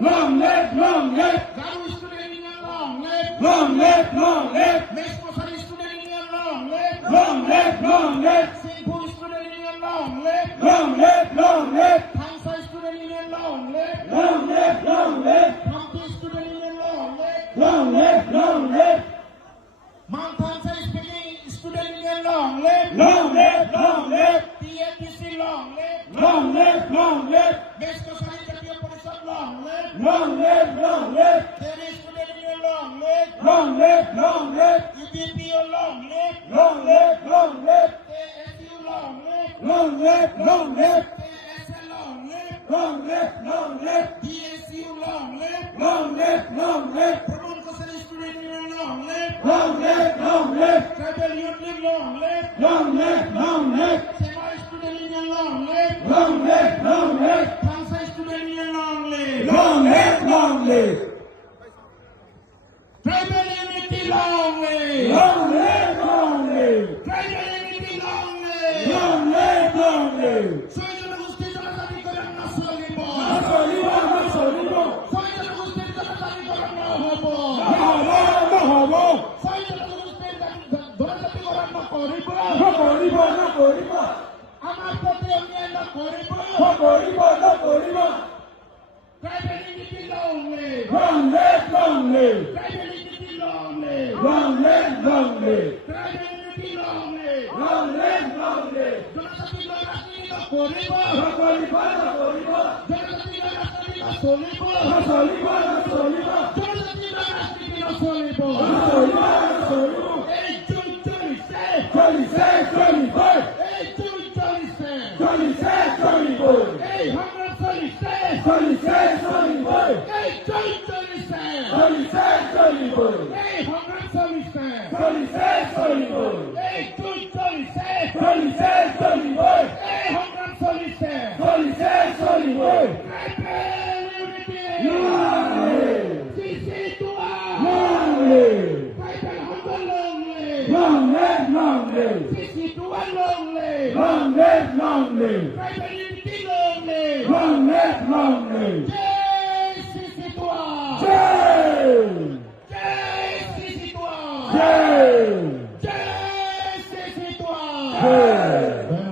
Long live, long live. Garu Student Union, long live. Long live, long live. Meshkosari Student Union, long live. Long live, long live. Singpur Student Union, long live. Long live, long live. Thangsai Student Union, long live. Long live, long live. Khamti Student Union, long live. Long live, long live. Mount Thangsai Speaking Student Union, long live. Long live, long live. TFTC, long live. Long live, long live. Meshkosari Jatiya Parishad, long live. Long live, long live. Delhi Student Union, long live. Long live, long live. UBPO, long live. Long live, long live. ASU, long live. Long live, long live. ASL, long live. Long live, long live. DSU, long live. Long live, long live. Pramod Kasari Student Union, long live. Long live, long live. Tribal Youth League, long live. Long live, long live. Semai Student Union, long live. Long live, long live. Thangsai Student Union, long live. Long live, long live. Tribal Unity, long live. Long live, long live. Tribal Unity, long live. Long live, long live. Soy Gusti Janatani Karan na solibo. Nasolibo, nasolibo. Soy Gusti Janatani Karan na hobo. Nahabo, nahabo. Soy Gusti Janatani Karan na koribo. Nakoribo, nakoribo. Amar pati onyan na koribo. Nakoribo, nakoribo. Tribal Unity, long live. Long live, long live. Tribal Unity, long live. Long live, long live. Tribal Unity, long live. Long live, long live. Janatani Karan na koribo. Nakoribo, nakoribo. Janatani Karan na solibo. Nasolibo, nasolibo. Janatani Karan na solibo. Nasolibo, nasolibo. Hey, Jolly say. 26, 25. Hey, Jolly say. 26, 24. Hey, Hamra Soli say. 26, 24. Hey, Jolly say. 26, 24. Hey, Hamra Soli say. 26, 24. Hey, Jolly say. 26, 24. Hey, Hamra Soli say. 26, 24. Tribal Unity. Long live. CC Tua. Long live. Tribal Humble, long live. Long live, long live. CC Tua, long live. Long live, long live. Tribal Unity, long live. Long live, long live. Jai CC Tua. Jai! Jai CC Tua. Jai! Jai CC Tua. Jai!